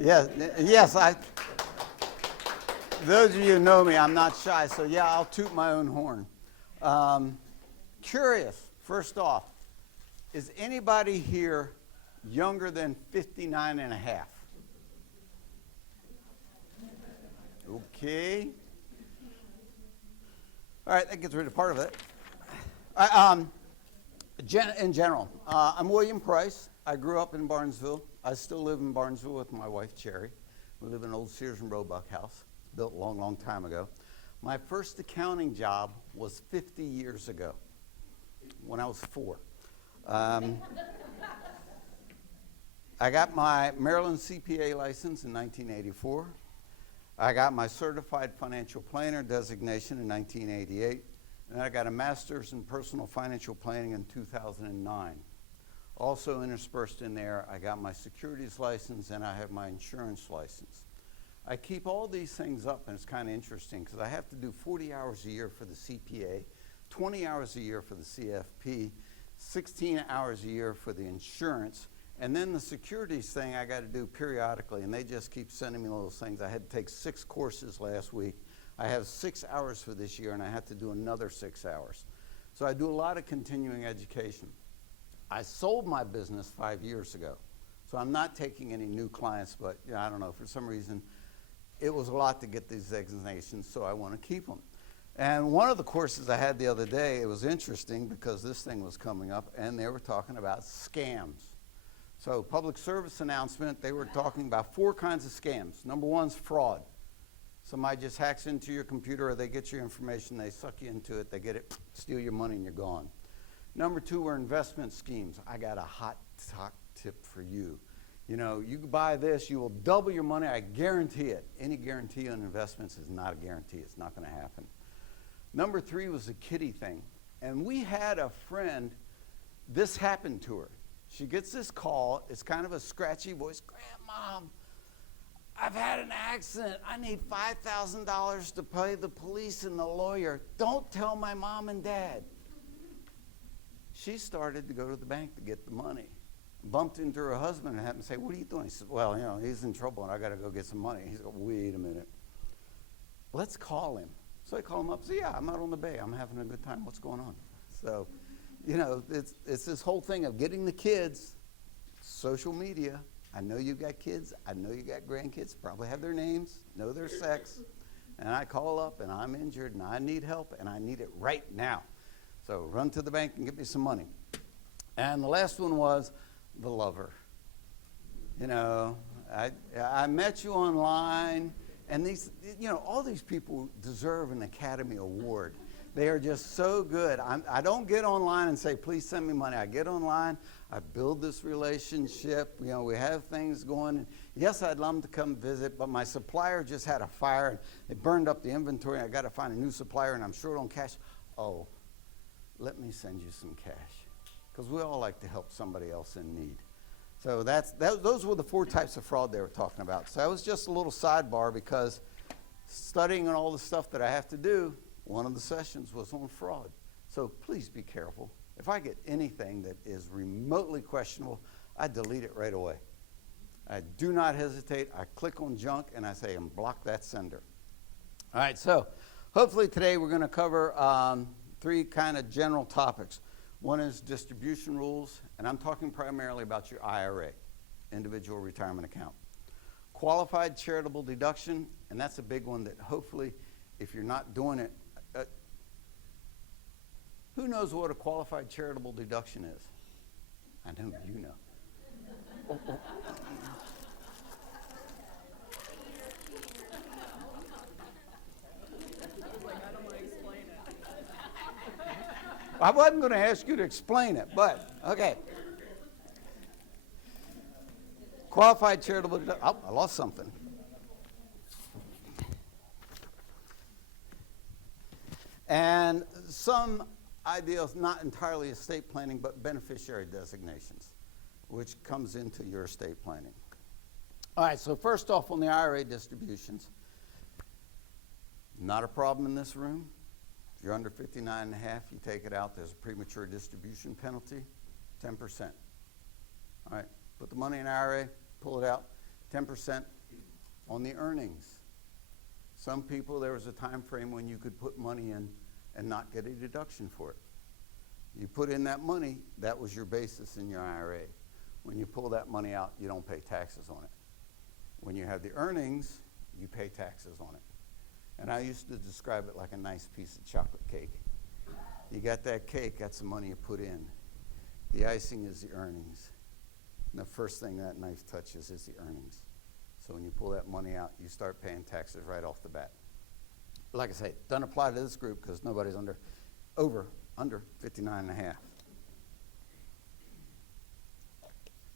Yes, yes. Those of you who know me, I'm not shy, so yeah, I'll toot my own horn. Curious, first off, is anybody here younger than 59 and a half? Okay. All right, that gets rid of part of it. In general, I'm William Price. I grew up in Barnesville. I still live in Barnesville with my wife, Cherry. We live in an old Sears and Roebuck house, built a long, long time ago. My first accounting job was 50 years ago, when I was 4. I got my Maryland CPA license in 1984. I got my certified financial planner designation in 1988. And I got a master's in personal financial planning in 2009. Also interspersed in there, I got my securities license and I have my insurance license. I keep all these things up, and it's kind of interesting because I have to do 40 hours a year for the CPA, 20 hours a year for the CFP, 16 hours a year for the insurance, and then the securities thing I got to do periodically, and they just keep sending me those things. I had to take 6 courses last week. I have 6 hours for this year, and I have to do another 6 hours. So I do a lot of continuing education. I sold my business 5 years ago, so I'm not taking any new clients, but I don't know, for some reason, it was a lot to get these designations, so I want to keep them. And one of the courses I had the other day, it was interesting because this thing was coming up, and they were talking about scams. So public service announcement, they were talking about 4 kinds of scams. Number 1 is fraud. Somebody just hacks into your computer, or they get your information, they suck you into it, they get it, steal your money, and you're gone. Number 2 are investment schemes. I got a hot tip for you. You know, you can buy this, you will double your money, I guarantee it. Any guarantee on investments is not a guarantee. It's not going to happen. Number 3 was the kitty thing. And we had a friend, this happened to her. She gets this call, it's kind of a scratchy voice, "Grandmom, I've had an accident. I need $5,000 to pay the police and the lawyer. Don't tell my mom and dad." She started to go to the bank to get the money. Bumped into her husband and had him say, "What are you doing?" He said, "Well, he's in trouble and I got to go get some money." He said, "Wait a minute. Let's call him." So I call him up and say, "Yeah, I'm out on the bay. I'm having a good time. What's going on?" So, it's this whole thing of getting the kids, social media. I know you got kids. I know you got grandkids. Probably have their names, know their sex. And I call up and I'm injured and I need help and I need it right now. So run to the bank and get me some money. And the last one was the lover. I met you online, and these, all these people deserve an Academy Award. They are just so good. I don't get online and say, "Please send me money." I get online, I build this relationship. We have things going. Yes, I'd love them to come visit, but my supplier just had a fire, and they burned up the inventory, and I got to find a new supplier, and I'm short on cash. Oh, let me send you some cash, because we all like to help somebody else in need. So those were the 4 types of fraud they were talking about. So that was just a little sidebar, because studying and all the stuff that I have to do, one of the sessions was on fraud. So please be careful. If I get anything that is remotely questionable, I delete it right away. I do not hesitate. I click on junk and I say, and block that sender. All right, so hopefully today we're going to cover 3 kind of general topics. One is distribution rules, and I'm talking primarily about your IRA, individual retirement account. Qualified charitable deduction, and that's a big one that hopefully, if you're not doing it, who knows what a qualified charitable deduction is? I know you know. I wasn't going to ask you to explain it, but okay. Qualified charitable deduction. Oh, I lost something. And some ideas, not entirely estate planning, but beneficiary designations, which comes into your estate planning. All right, so first off on the IRA distributions, not a problem in this room. If you're under 59 and a half, you take it out, there's a premature distribution penalty, 10%. All right, put the money in IRA, pull it out. 10% on the earnings. Some people, there was a time frame when you could put money in and not get a deduction for it. You put in that money, that was your basis in your IRA. When you pull that money out, you don't pay taxes on it. When you have the earnings, you pay taxes on it. And I used to describe it like a nice piece of chocolate cake. You got that cake, that's the money you put in. The icing is the earnings. And the first thing that knife touches is the earnings. So when you pull that money out, you start paying taxes right off the bat. Like I say, doesn't apply to this group because nobody's over 59 and a half.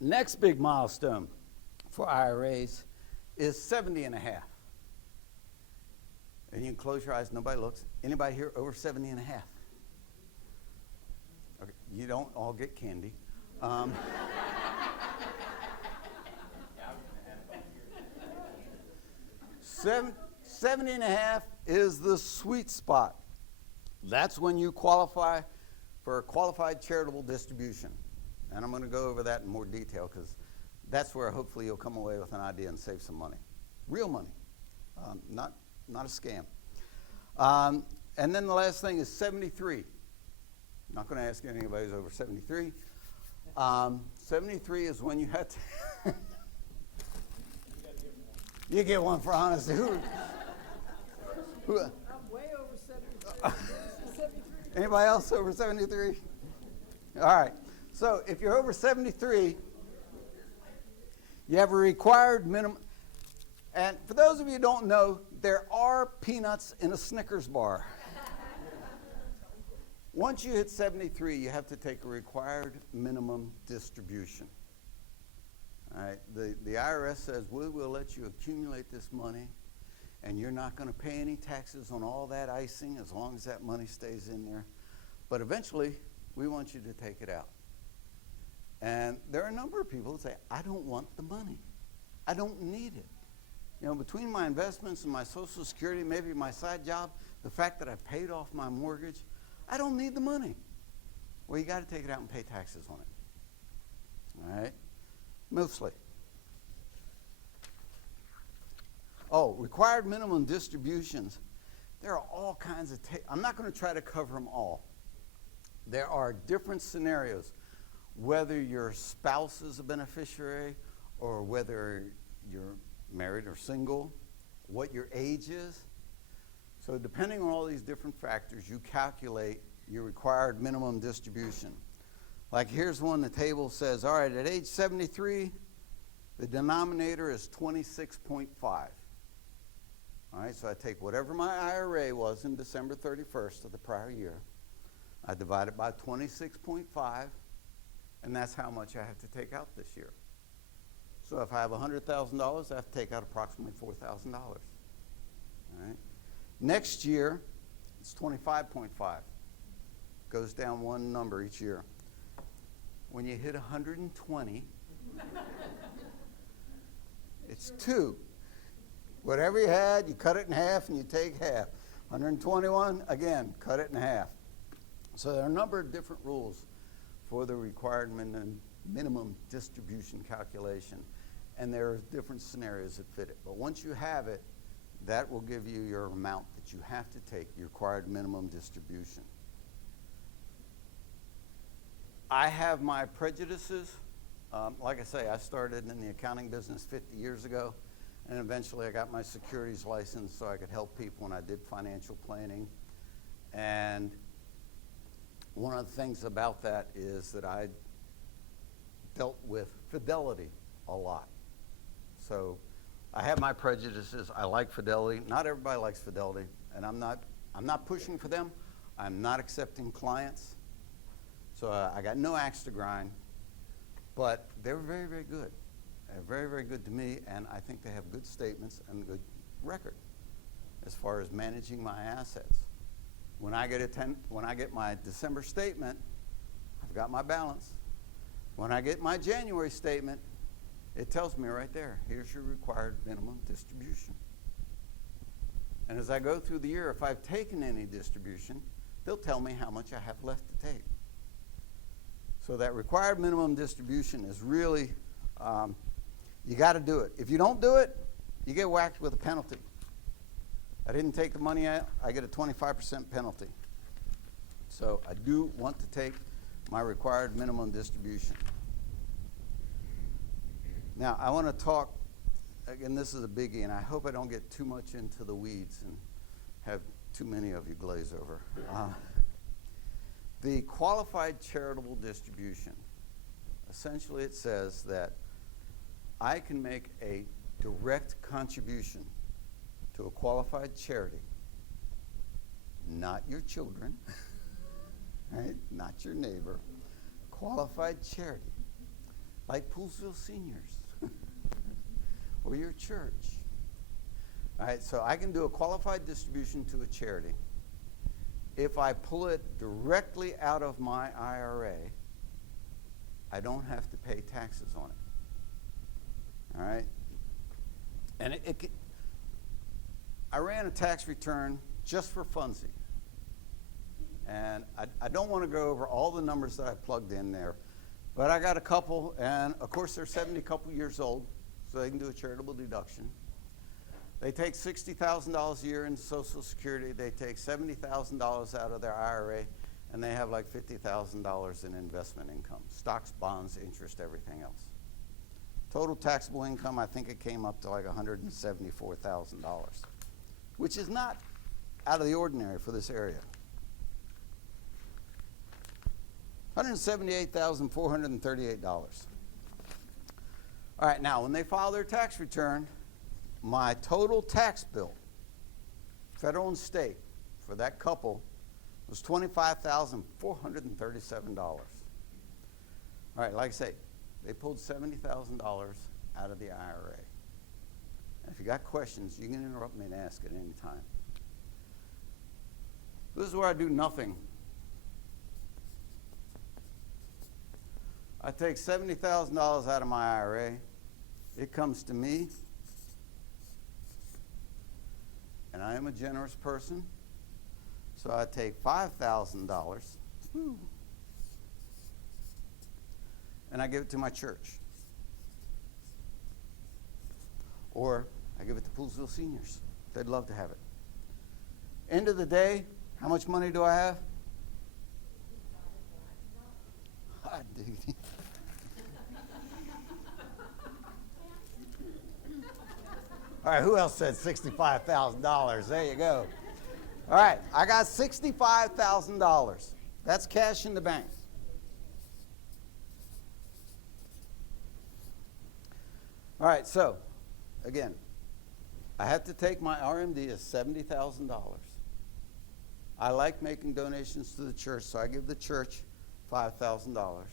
Next big milestone for IRAs is 70 and a half. And you can close your eyes, nobody looks. Anybody here over 70 and a half? Okay, you don't all get candy. 70 and a half is the sweet spot. That's when you qualify for a qualified charitable distribution. And I'm going to go over that in more detail because that's where hopefully you'll come away with an idea and save some money. Real money, not a scam. And then the last thing is 73. I'm not going to ask anybody who's over 73. 73 is when you have to... You get one for honesty. Who? I'm way over 73. Anybody else over 73? All right. So if you're over 73, you have a required minimum. And for those of you who don't know, there are peanuts in a Snickers bar. Once you hit 73, you have to take a required minimum distribution. All right. The IRS says, we will let you accumulate this money, and you're not going to pay any taxes on all that icing as long as that money stays in there. But eventually, we want you to take it out. And there are a number of people who say, I don't want the money. I don't need it. You know, between my investments and my Social Security, maybe my side job, the fact that I've paid off my mortgage, I don't need the money. Well, you got to take it out and pay taxes on it. All right? Mostly. Oh, required minimum distributions. There are all kinds of, I'm not going to try to cover them all. There are different scenarios, whether your spouse is a beneficiary or whether you're married or single, what your age is. So depending on all these different factors, you calculate your required minimum distribution. Like here's one, the table says, all right, at age 73, the denominator is 26.5. All right, so I take whatever my IRA was in December 31st of the prior year, I divide it by 26.5, and that's how much I have to take out this year. So if I have $100,000, I have to take out approximately $4,000. All right. Next year, it's 25.5. Goes down one number each year. When you hit 120, it's 2. Whatever you had, you cut it in half and you take half. 121, again, cut it in half. So there are a number of different rules for the required minimum distribution calculation, and there are different scenarios that fit it. But once you have it, that will give you your amount that you have to take, your required minimum distribution. I have my prejudices. Like I say, I started in the accounting business 50 years ago, and eventually I got my securities license so I could help people when I did financial planning. And one of the things about that is that I dealt with fidelity a lot. So I have my prejudices. I like fidelity. Not everybody likes fidelity, and I'm not pushing for them. I'm not accepting clients. So I got no axe to grind, but they're very, very good. They're very, very good to me, and I think they have good statements and a good record as far as managing my assets. When I get my December statement, I've got my balance. When I get my January statement, it tells me right there, here's your required minimum distribution. And as I go through the year, if I've taken any distribution, they'll tell me how much I have left to take. So that required minimum distribution is really, You got to do it. If you don't do it, you get whacked with a penalty. I didn't take the money out, I get a 25% penalty. So I do want to take my required minimum distribution. Now, I want to talk, again, this is a biggie, and I hope I don't get too much into the weeds and have too many of you glaze over. The qualified charitable distribution, essentially it says that I can make a direct contribution to a qualified charity, not your children, right? Not your neighbor, qualified charity, like Poolsville Seniors or your church. All right, so I can do a qualified distribution to a charity. If I pull it directly out of my IRA, I don't have to pay taxes on it. All right? And I ran a tax return just for funsies. And I don't want to go over all the numbers that I plugged in there, but I got a couple, and of course they're 70 couple years old, so they can do a charitable deduction. They take $60,000 a year in Social Security. They take $70,000 out of their IRA, and they have like $50,000 in investment income, stocks, bonds, interest, everything else. Total taxable income, I think it came up to like $174,000, which is not out of the ordinary for this area. $178,438. All right, now when they file their tax return, my total tax bill, federal and state, for that couple was $25,437. All right, like I say, they pulled $70,000 out of the IRA. And if you got questions, you can interrupt me and ask at any time. This is where I do nothing. I take $70,000 out of my IRA. It comes to me. And I am a generous person, so I take $5,000 and I give it to my church. Or I give it to Poolsville Seniors. They'd love to have it. End of the day, how much money do I have? Hot diggity. All right, who else said $65,000? There you go. All right, I got $65,000. That's cash in the bank. All right, so, again, I have to take my RMD as $70,000. I like making donations to the church, so I give the church $5,000.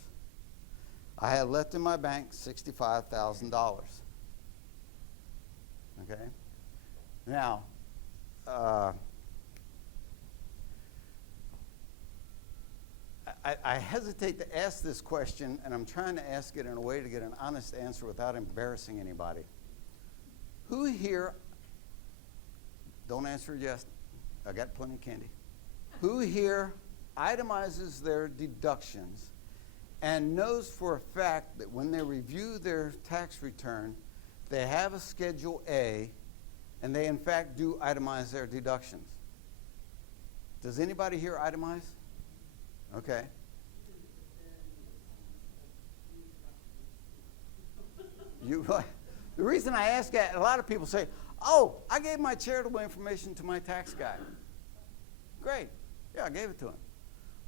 I have left in my bank $65,000. Okay? Now, I hesitate to ask this question, and I'm trying to ask it in a way to get an honest answer without embarrassing anybody. Who here, don't answer yes, I got plenty of candy. Who here itemizes their deductions and knows for a fact that when they review their tax return, they have a Schedule A, and they in fact do itemize their deductions? Does anybody here itemize? Okay. The reason I ask that, a lot of people say, oh, I gave my charitable information to my tax guy. Great. Yeah, I gave it to him.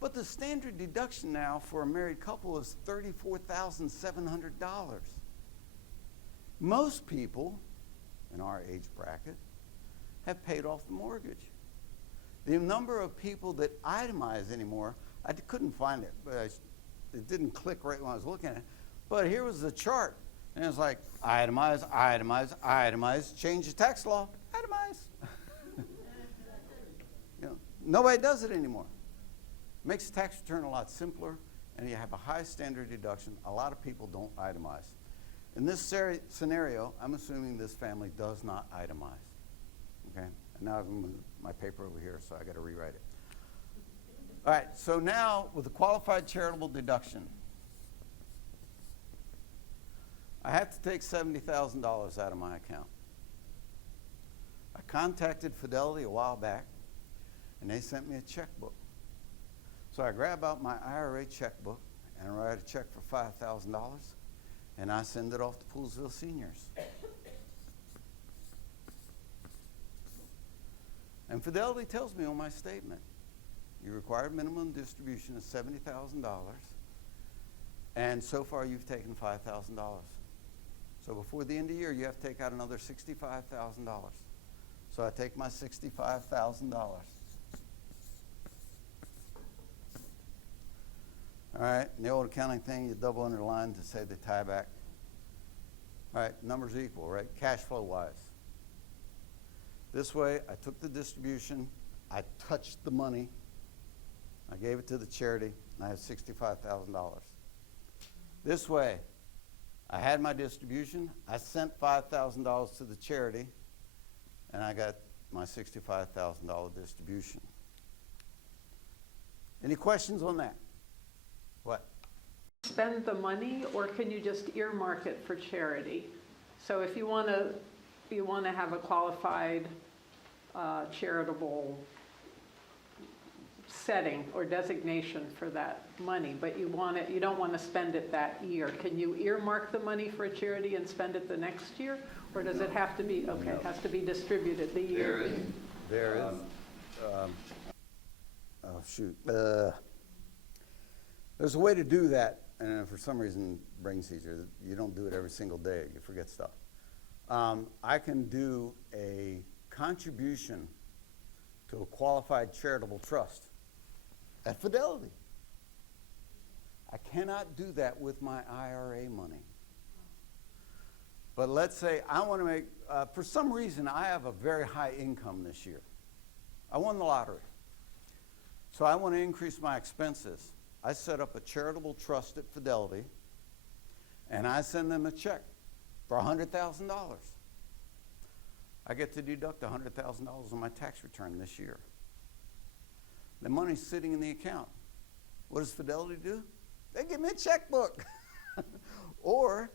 But the standard deduction now for a married couple is $34,700. Most people in our age bracket have paid off the mortgage. The number of people that itemize anymore, I couldn't find it, but it didn't click right when I was looking at it. But here was the chart, and it's like itemize, itemize, itemize, change the tax law, itemize. Nobody does it anymore. Makes the tax return a lot simpler, and you have a high standard deduction. A lot of people don't itemize. In this scenario, I'm assuming this family does not itemize. Okay? And now I've moved my paper over here, so I got to rewrite it. All right, so now with the qualified charitable deduction, I had to take $70,000 out of my account. I contacted Fidelity a while back, and they sent me a checkbook. So I grab out my IRA checkbook and write a check for $5,000, and I send it off to Poolsville Seniors. And Fidelity tells me on my statement, your required minimum distribution is $70,000, and so far you've taken $5,000. So before the end of the year, you have to take out another $65,000. So I take my $65,000. All right, in the old accounting thing, you double underline to say the tie back. All right, numbers equal, right? Cash flow wise. This way, I took the distribution, I touched the money, I gave it to the charity, and I have $65,000. This way, I had my distribution, I sent $5,000 to the charity, and I got my $65,000 distribution. Any questions on that? What? Spend the money, or can you just earmark it for charity? So if you want to have a qualified charitable setting or designation for that money, but you don't want to spend it that year. Can you earmark the money for a charity and spend it the next year? Or does it have to be, okay, it has to be distributed the year? There is. Oh, shoot. There's a way to do that, and for some reason, brain seizure, you don't do it every single day. You forget stuff. I can do a contribution to a qualified charitable trust at Fidelity. I cannot do that with my IRA money. But let's say I want to make, for some reason, I have a very high income this year. I won the lottery. So I want to increase my expenses. I set up a charitable trust at Fidelity, and I send them a check for $100,000. I get to deduct $100,000 on my tax return this year. The money's sitting in the account. What does Fidelity do? They give me a checkbook. Or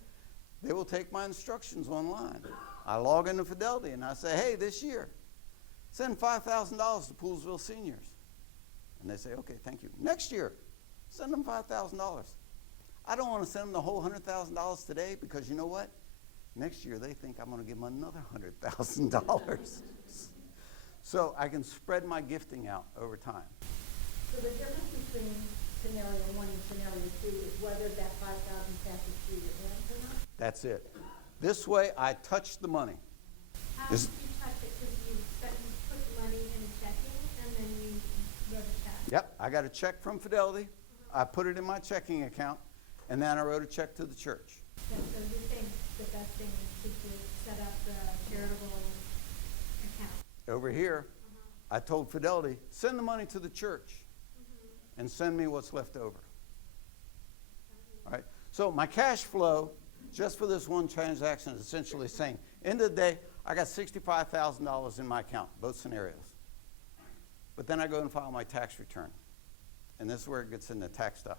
they will take my instructions online. I log into Fidelity and I say, hey, this year, send $5,000 to Poolsville Seniors. And they say, okay, thank you. Next year, send them $5,000. I don't want to send them the whole $100,000 today because you know what? Next year, they think I'm going to give them another $100,000. So I can spread my gifting out over time. So the difference between scenario 1 and scenario 2 is whether that 5,000 passes through your hands or not? That's it. This way, I touch the money. How did you touch it? Because you put money in a checking and then you wrote a check. Yep, I got a check from Fidelity. I put it in my checking account, and then I wrote a check to the church. So you're saying the best thing is to just set up the charitable account. Over here, I told Fidelity, send the money to the church and send me what's left over. All right. So my cash flow, just for this one transaction, is essentially saying, end of the day, I got $65,000 in my account, both scenarios. But then I go and file my tax return. And this is where it gets into tax stuff.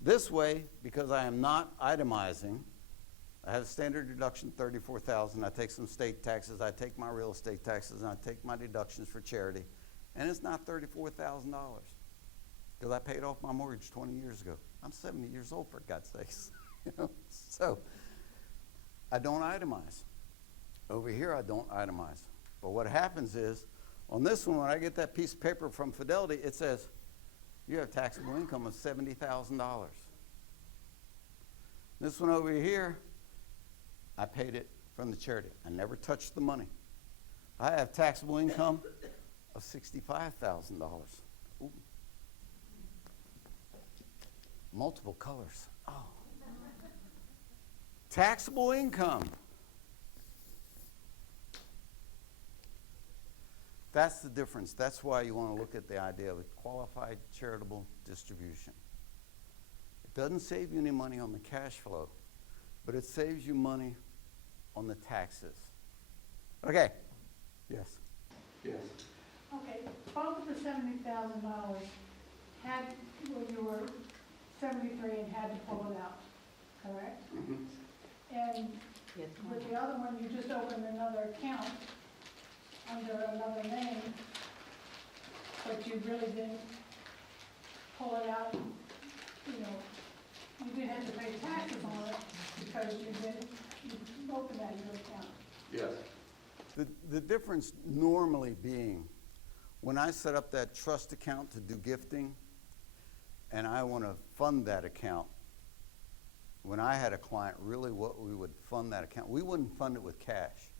This way, because I am not itemizing, I have a standard deduction, $34,000. I take some state taxes, I take my real estate taxes, and I take my deductions for charity. And it's not $34,000 because I paid off my mortgage 20 years ago. I'm 70 years old, for God's sakes. So I don't itemize. Over here, I don't itemize. But what happens is, on this one, when I get that piece of paper from Fidelity, it says, you have taxable income of $70,000. This one over here, I paid it from the charity. I never touched the money. I have taxable income of $65,000. Ooh. Multiple colors. Oh. Taxable income. That's the difference. That's why you want to look at the idea of a qualified charitable distribution. It doesn't save you any money on the cash flow, but it saves you money on the taxes. Okay. Yes. Yes. Okay, both of the $70,000 when you were 73 and had to pull it out, correct? And with the other one, you just opened another account under another name, but you really didn't pull it out, you know, you didn't have to pay taxes on it because you opened that new account. Yes. The difference normally being, when I set up that trust account to do gifting, and I want to fund that account, when I had a client, really what we would fund that account, we wouldn't fund it with cash.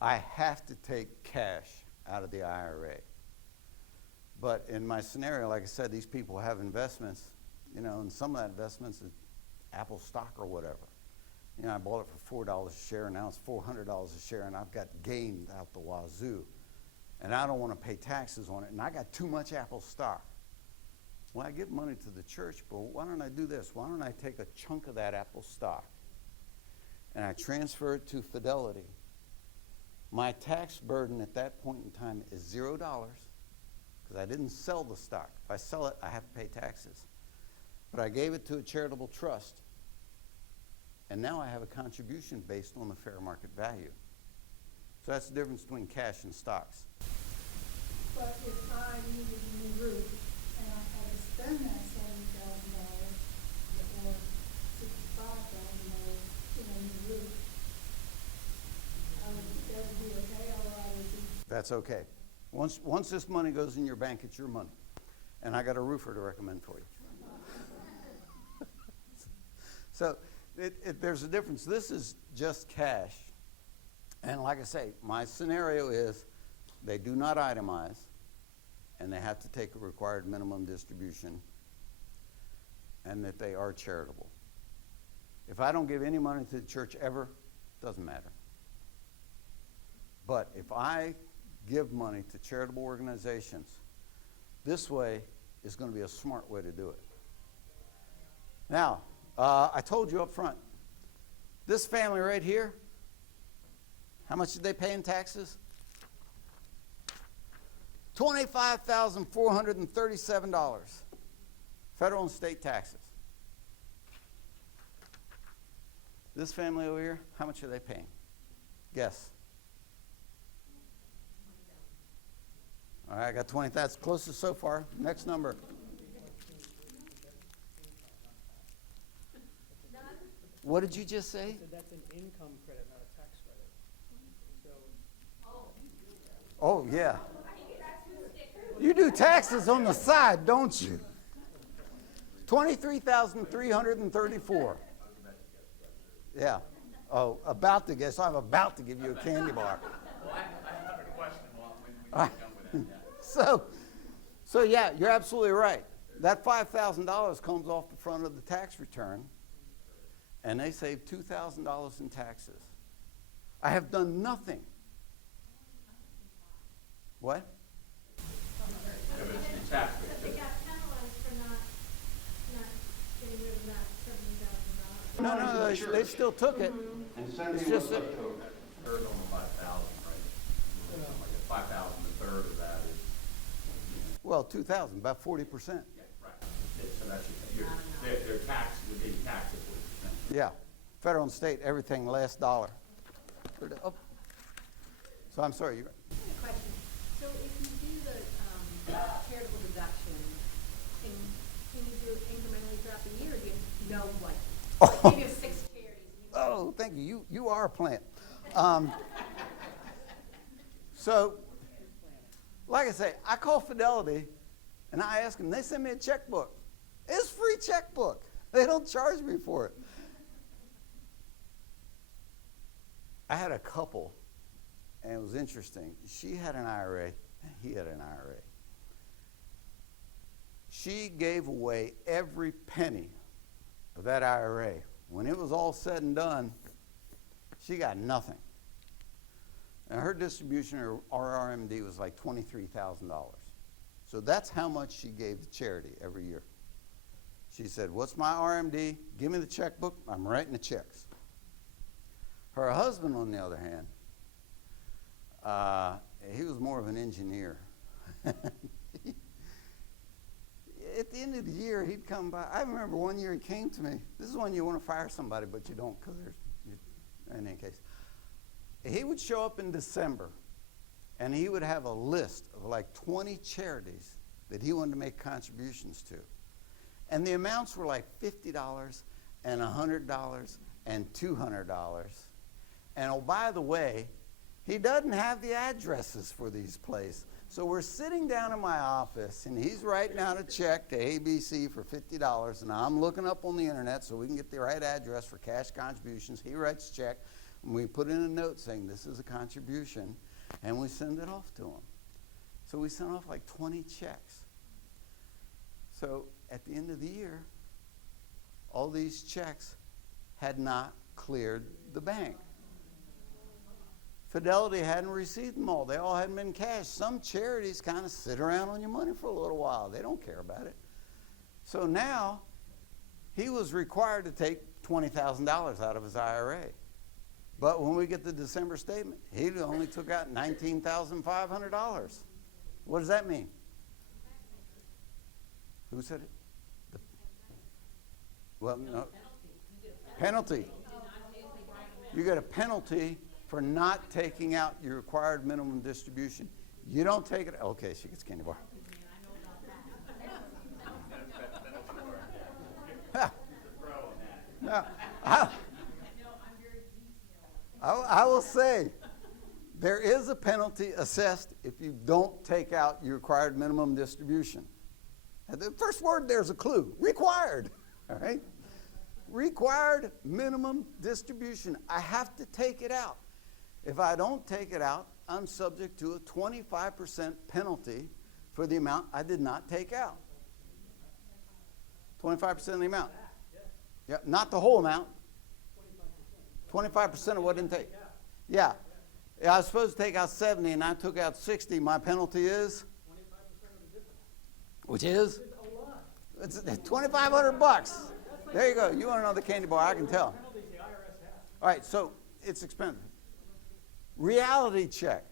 I have to take cash out of the IRA. But in my scenario, like I said, these people have investments, you know, and some of that investments is Apple stock or whatever. You know, I bought it for $4 a share, and now it's $400 a share, and I've got gain out the wazoo. And I don't want to pay taxes on it, and I got too much Apple stock. Well, I give money to the church, but why don't I do this? Why don't I take a chunk of that Apple stock and I transfer it to Fidelity? My tax burden at that point in time is $0 because I didn't sell the stock. If I sell it, I have to pay taxes. But I gave it to a charitable trust, and now I have a contribution based on the fair market value. So that's the difference between cash and stocks. But if I needed a new roof and I had to spend that $70,000 or $65,000 in a new roof, that would be okay, or I would be. That's okay. Once this money goes in your bank, it's your money. And I got a roofer to recommend for you. So there's a difference. This is just cash. And like I say, my scenario is they do not itemize, and they have to take a required minimum distribution, and that they are charitable. If I don't give any money to the church ever, doesn't matter. But if I give money to charitable organizations, this way is going to be a smart way to do it. Now, I told you up front, this family right here, how much did they pay in taxes? $25,437, federal and state taxes. This family over here, how much are they paying? Guess. All right, I got 20. That's closest so far. Next number. What did you just say? So that's an income credit, not a tax credit. So Oh, yeah. You do taxes on the side, don't you? 23,334. Yeah. Oh, about to guess. I'm about to give you a candy bar. Well, I have a question when we come with that. So yeah, you're absolutely right. That $5,000 comes off the front of the tax return, and they save $2,000 in taxes. I have done nothing. What? Yeah, but it's your tax rate. But they got penalized for not getting rid of that $70,000. No, they still took it. And It's Cindy just was that- a third on the 5,000, right? Something like a 5,000, a third of that is, Well, 2,000, about 40%. yeah, right. So that's their tax, they're being taxed at 40%. Yeah, federal and state, everything last dollar. Oh. So I'm sorry. I have a question. So if you do the charitable deduction, can you do it incrementally throughout the year, or do you know, like maybe you have 6 charities? And you Oh, thank you. You are a plant. So, like I say, I call Fidelity, and I ask them. They send me a checkbook. It's a free checkbook. They don't charge me for it. I had a couple, and it was interesting. She had an IRA, and he had an IRA. She gave away every penny of that IRA. When it was all said and done, she got nothing. And her distribution, or RRMD, was like $23,000. So that's how much she gave to charity every year. She said, "What's my RMD? Give me the checkbook. I'm writing the checks." Her husband, on the other hand, he was more of an engineer. at the end of the year, he'd come by. I remember one year he came to me. This is when you want to fire somebody, but you don't because in any case. He would show up in December, and he would have a list of like 20 charities that he wanted to make contributions to. And the amounts were like $50 and $100 and $200. And oh, by the way, he doesn't have the addresses for these places. So we're sitting down in my office, and he's writing out a check to ABC for $50, and I'm looking up on the internet so we can get the right address for cash contributions. He writes a check, and we put in a note saying this is a contribution, and we send it off to him. So we sent off like 20 checks. So at the end of the year, all these checks had not cleared the bank. Fidelity hadn't received them all. They all hadn't been cashed. Some charities kind of sit around on your money for a little while. They don't care about it. So now he was required to take $20,000 out of his IRA. But when we get the December statement, he only took out $19,500. What does that mean? Who said it? Well, no. Penalty. You get a penalty for not taking out your required minimum distribution. You don't take it. Okay, she gets candy bar. No, I will say there is a penalty assessed if you don't take out your required minimum distribution. And the first word there's a clue. Required. All right? Required minimum distribution. I have to take it out. If I don't take it out, I'm subject to a 25% penalty for the amount I did not take out. 25% of the amount. Yeah, not the whole amount. 25% of what I didn't take. Yeah. I was supposed to take out 70 and I took out 60. My penalty is? 25% of the difference. Which is? It's $2,500. There you go. You want to know the candy bar? I can tell. All right, so it's expensive. Reality check.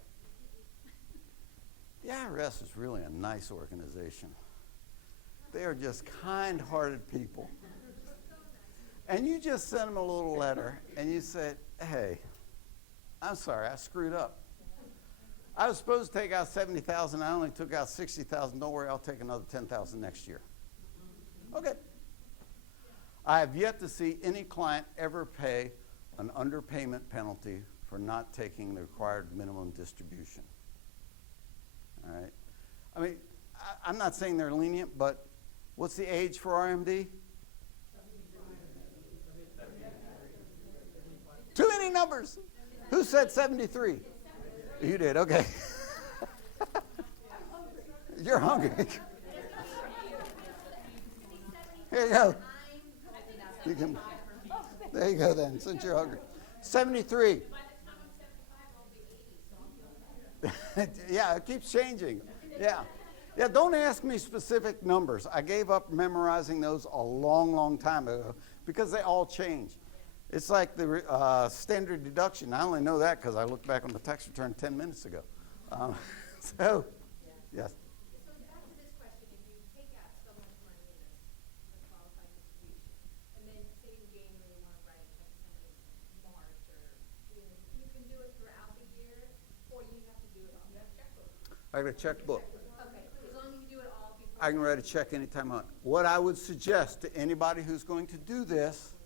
The IRS is really a nice organization. They are just kind-hearted people. And you just send them a little letter, and you say, hey, I'm sorry, I screwed up. I was supposed to take out $70,000. I only took out $60,000. Don't worry, I'll take another $10,000 next year. Okay. I have yet to see any client ever pay an underpayment penalty for not taking the required minimum distribution. All right? I mean, I'm not saying they're lenient, but what's the age for RMD? Too many numbers. Who said 73? You did, okay. You're hungry. Here you go. You can, there you go then, since you're hungry. 73. Yeah, it keeps changing. Yeah. Yeah, don't ask me specific numbers. I gave up memorizing those a long, long time ago because they all change. It's like the standard deduction. I only know that because I looked back on the tax return 10 minutes ago. So, yes. So back to this question, if you take out so much money in a qualified distribution, and then say in January you want to write a check in March or June, you can do it throughout the year, or you have to do it on that checkbook? I got a checkbook. Okay, as long as you do it all before. I can write a check anytime I want. What I would suggest to anybody who's going to do this,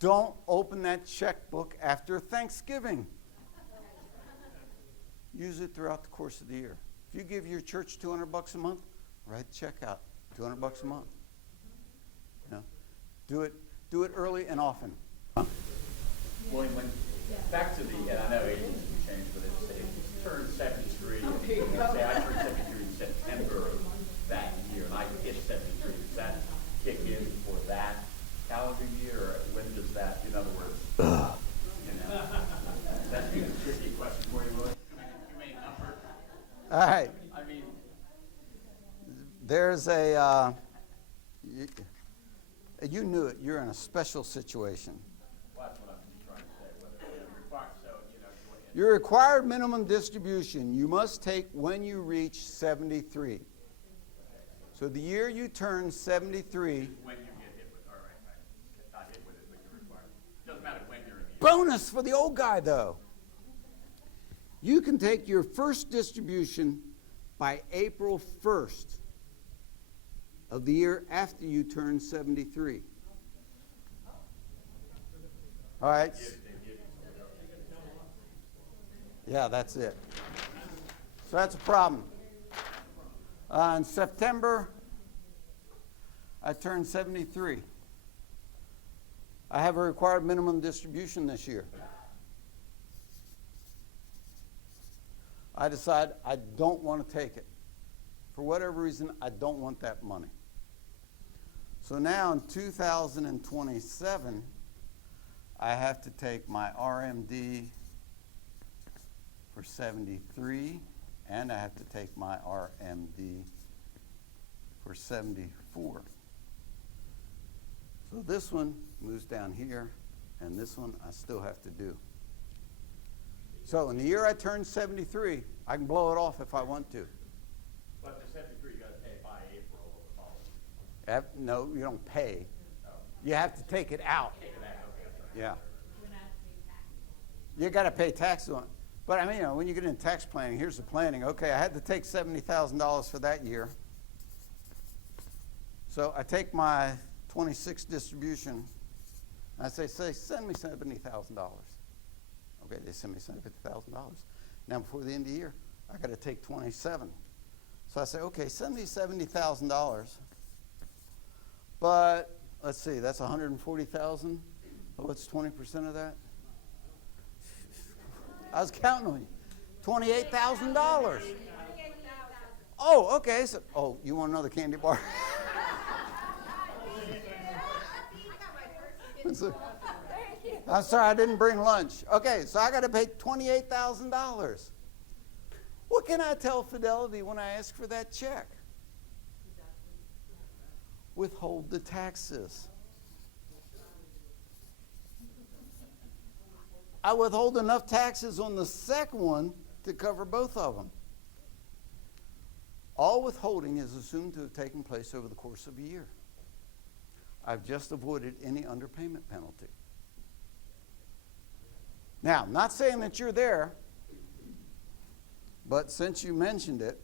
don't open that checkbook after Thanksgiving. Use it throughout the course of the year. If you give your church $200 a month, write a check out, $200 a month. You know, do it early and often. When back to the, and I know ages can change, but if you turn 73, say I turn 73 in September of that year, and I hit 73, does that kick in for that calendar year, or when does that, in other words, you know, that's a tricky question for you, Willie. You may number. All right. I mean, There's you knew it. You're in a special situation. well, that's what I'm trying to say. Whether it requires, so you know, Your required minimum distribution you must take when you reach 73. So the year you turn 73, When you get hit with, all right, not hit with it, but you're required. Doesn't matter when you're in the year. bonus for the old guy though. You can take your first distribution by April 1st of the year after you turn 73. All right. Yeah, that's it. So that's a problem. In September, I turned 73. I have a required minimum distribution this year. I decide I don't want to take it. For whatever reason, I don't want that money. So now in 2027, I have to take my RMD for 73, and I have to take my RMD for 74. So this one moves down here, and this one I still have to do. So in the year I turn 73, I can blow it off if I want to. But the 73, you got to pay by April of the following. No, you don't pay. You have to take it out. Yeah. You got to pay taxes on it. But I mean, when you get into tax planning, here's the planning. Okay, I had to take $70,000 for that year. So I take my 26 distribution. And I say, send me $70,000. Okay, they send me $50,000. Now before the end of the year, I got to take 27. So I say, okay, send me $70,000. But let's see, that's $140,000. What's 20% of that? I was counting on you. $28,000. Oh, okay. So, you want another candy bar? I'm sorry, I didn't bring lunch. Okay, so I got to pay $28,000. What can I tell Fidelity when I ask for that check? Withhold the taxes. I withhold enough taxes on the second one to cover both of them. All withholding is assumed to have taken place over the course of a year. I've just avoided any underpayment penalty. Now, not saying that you're there, but since you mentioned it,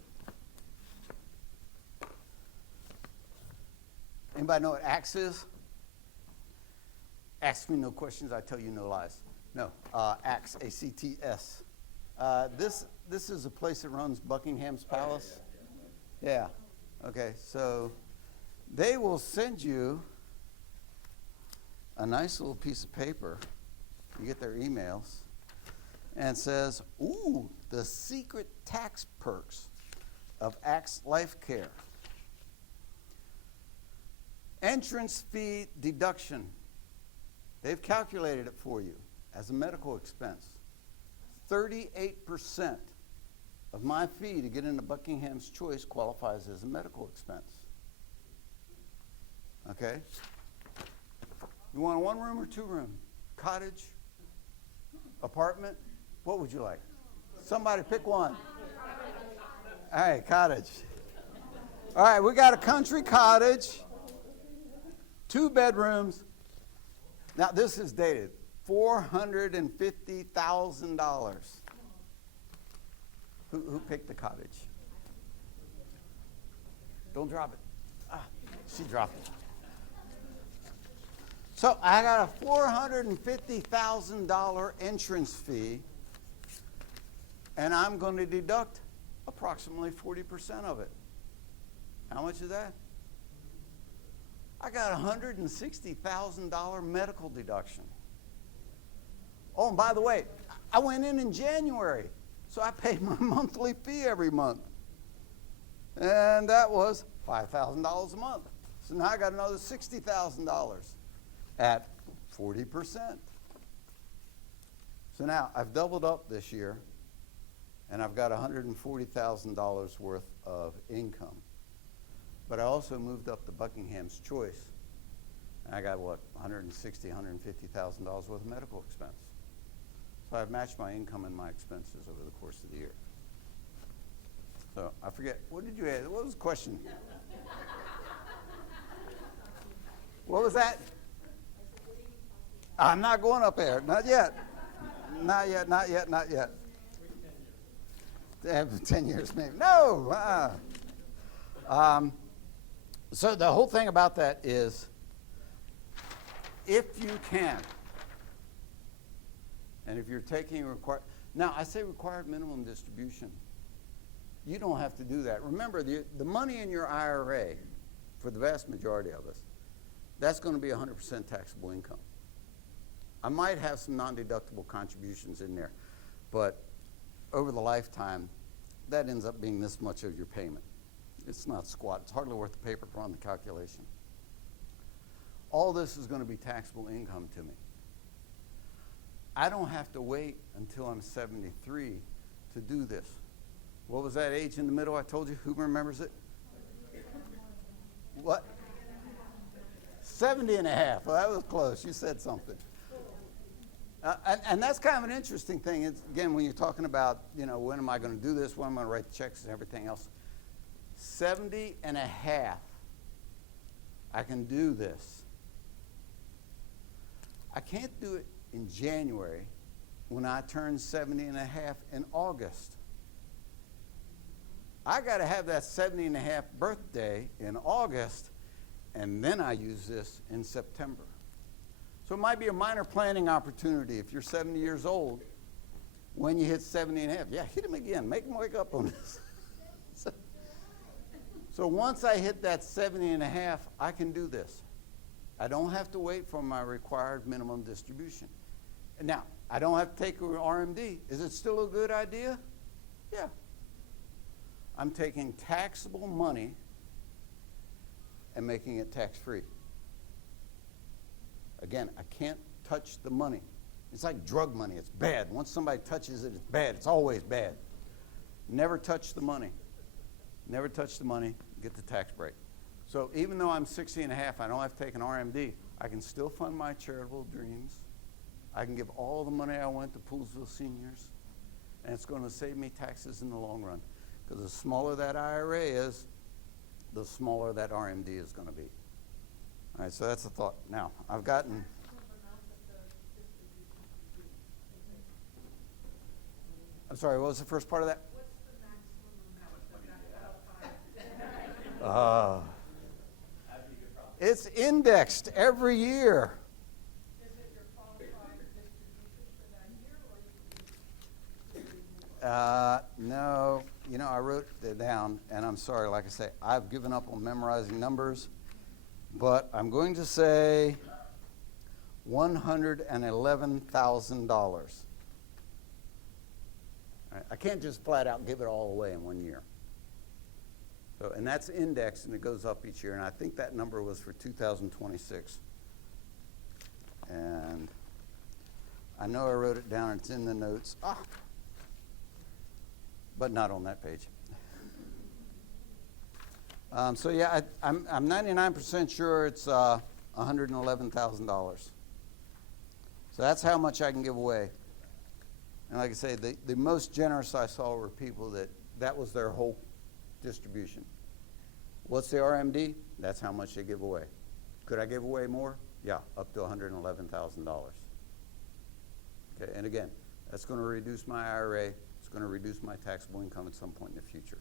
anybody know what ACTS is? Ask me no questions, I tell you no lies. No, ACTS, A-C-T-S. This is a place that runs Buckingham's Palace. Yeah, okay, so they will send you a nice little piece of paper. You get their emails, and it says, ooh, the secret tax perks of ACTS Life Care. Entrance fee deduction. They've calculated it for you as a medical expense. 38% of my fee to get into Buckingham's Choice qualifies as a medical expense. Okay? You want a one room or two room? Cottage? Apartment? What would you like? Somebody pick one. All right, cottage. All right, we got a country cottage, 2 bedrooms. Now, this is dated. $450,000. Who picked the cottage? Don't drop it. She dropped it. So I got a $450,000 entrance fee, and I'm going to deduct approximately 40% of it. How much is that? I got a $160,000 medical deduction. Oh, and by the way, I went in January, so I paid my monthly fee every month. And that was $5,000 a month. So now I got another $60,000 at 40%. So now I've doubled up this year, and I've got $140,000 worth of income. But I also moved up to Buckingham's Choice, and I got, $160,000, $150,000 worth of medical expense. So I've matched my income and my expenses over the course of the year. So I forget, what did you ask? What was the question? What was that? I'm not going up there. Not yet. Not yet, not yet, not yet. 10 years maybe. No. So the whole thing about that is, if you can, and if you're taking required, now I say required minimum distribution, you don't have to do that. Remember, the money in your IRA, for the vast majority of us, that's going to be 100% taxable income. I might have some non-deductible contributions in there, but over the lifetime, that ends up being this much of your payment. It's not squat. It's hardly worth the paper to run the calculation. All this is going to be taxable income to me. I don't have to wait until I'm 73 to do this. What was that age in the middle I told you? Who remembers it? What? 70 and a half. Well, that was close. You said something. And that's kind of an interesting thing. It's, again, when you're talking about, when am I going to do this? When am I going to write the checks and everything else? 70 and a half, I can do this. I can't do it in January when I turn 70 and a half in August. I got to have that 70 and a half birthday in August, and then I use this in September. So it might be a minor planning opportunity if you're 70 years old. When you hit 70 and a half, hit him again. Make him wake up on this. So once I hit that 70 and a half, I can do this. I don't have to wait for my required minimum distribution. Now, I don't have to take an RMD. Is it still a good idea? Yeah. I'm taking taxable money and making it tax-free. Again, I can't touch the money. It's like drug money. It's bad. Once somebody touches it, it's bad. It's always bad. Never touch the money. Never touch the money. Get the tax break. So even though I'm 60 and a half, I don't have to take an RMD. I can still fund my charitable dreams. I can give all the money I want to Poolsville seniors. And it's going to save me taxes in the long run. Because the smaller that IRA is, the smaller that RMD is going to be. All right, so that's a thought. Now, I've gotten... I'm sorry, what was the first part of that? What's the maximum amount that It's indexed every year. Is it your qualified distribution for that year, or No, I wrote it down, and I'm sorry, like I say, I've given up on memorizing numbers, but I'm going to say $111,000. I can't just flat out give it all away in 1 year. So, and that's indexed, and it goes up each year, and I think that number was for 2026. And I know I wrote it down, it's in the notes. But not on that page. So yeah, I'm 99% sure it's $111,000. So that's how much I can give away. And like I say, the most generous I saw were people that was their whole distribution. What's the RMD? That's how much they give away. Could I give away more? Yeah, up to $111,000. Okay, and again, that's going to reduce my IRA. It's going to reduce my taxable income at some point in the future.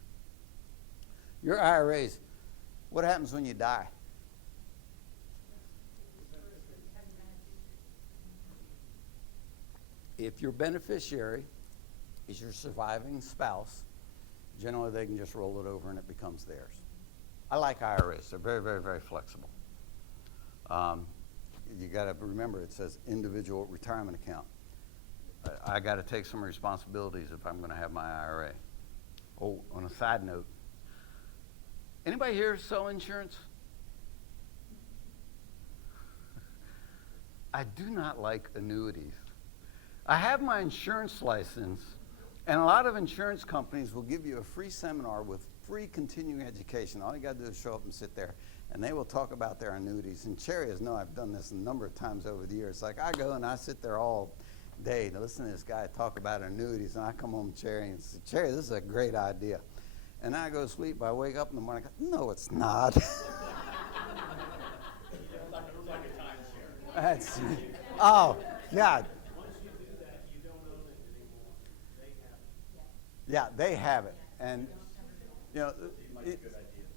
Your IRAs, what happens when you die? If your beneficiary is your surviving spouse, generally they can just roll it over and it becomes theirs. I like IRAs. They're very, very, very flexible. You got to remember it says individual retirement account. I got to take some responsibilities if I'm going to have my IRA. Oh, on a side note, anybody here sell insurance? I do not like annuities. I have my insurance license, and a lot of insurance companies will give you a free seminar with free continuing education. All you got to do is show up and sit there, and they will talk about their annuities. And Cherry has known I've done this a number of times over the years. Like I go and I sit there all day to listen to this guy talk about annuities, and I come home to Cherry and say, Cherry, this is a great idea. And I go to sleep, but I wake up in the morning, I go, no, it's not. That's, oh, God. Yeah, they have it. And, you know,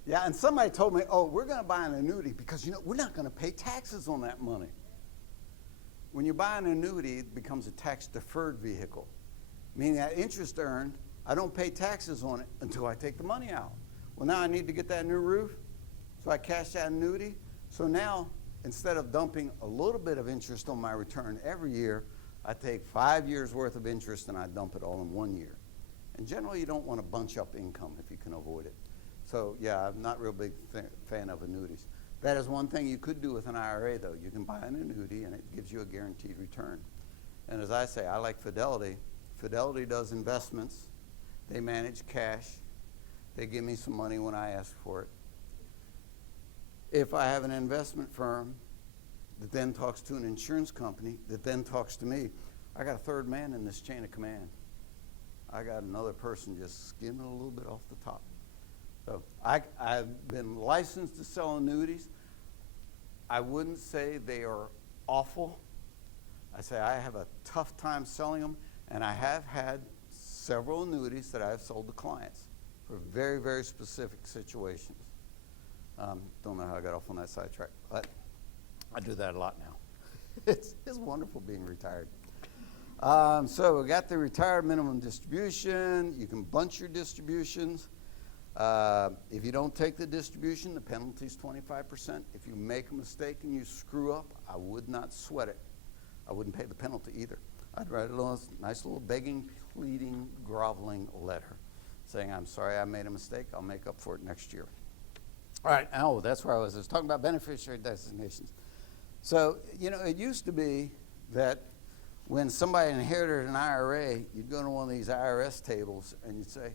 yeah, and somebody told me, oh, we're going to buy an annuity because, we're not going to pay taxes on that money. When you buy an annuity, it becomes a tax-deferred vehicle, meaning that interest earned, I don't pay taxes on it until I take the money out. Well, now I need to get that new roof, so I cash that annuity. So now, instead of dumping a little bit of interest on my return every year, I take 5 years' worth of interest and I dump it all in 1 year. And generally, you don't want to bunch up income if you can avoid it. So, yeah, I'm not a real big fan of annuities. That is one thing you could do with an IRA, though. You can buy an annuity, and it gives you a guaranteed return. And as I say, I like Fidelity. Fidelity does investments. They manage cash. They give me some money when I ask for it. If I have an investment firm that then talks to an insurance company that then talks to me, I got a third man in this chain of command. I got another person just skimming a little bit off the top. So I've been licensed to sell annuities. I wouldn't say they are awful. I say I have a tough time selling them, and I have had several annuities that I've sold to clients for very, very specific situations. Don't know how I got off on that sidetrack, but I do that a lot now. It's wonderful being retired. So we got the retired minimum distribution. You can bunch your distributions. If you don't take the distribution, the penalty is 25%. If you make a mistake and you screw up, I would not sweat it. I wouldn't pay the penalty either. I'd write a nice little begging, pleading, groveling letter saying, I'm sorry I made a mistake. I'll make up for it next year. All right, that's where I was. I was talking about beneficiary designations. So, it used to be that when somebody inherited an IRA, you'd go to one of these IRS tables and you'd say,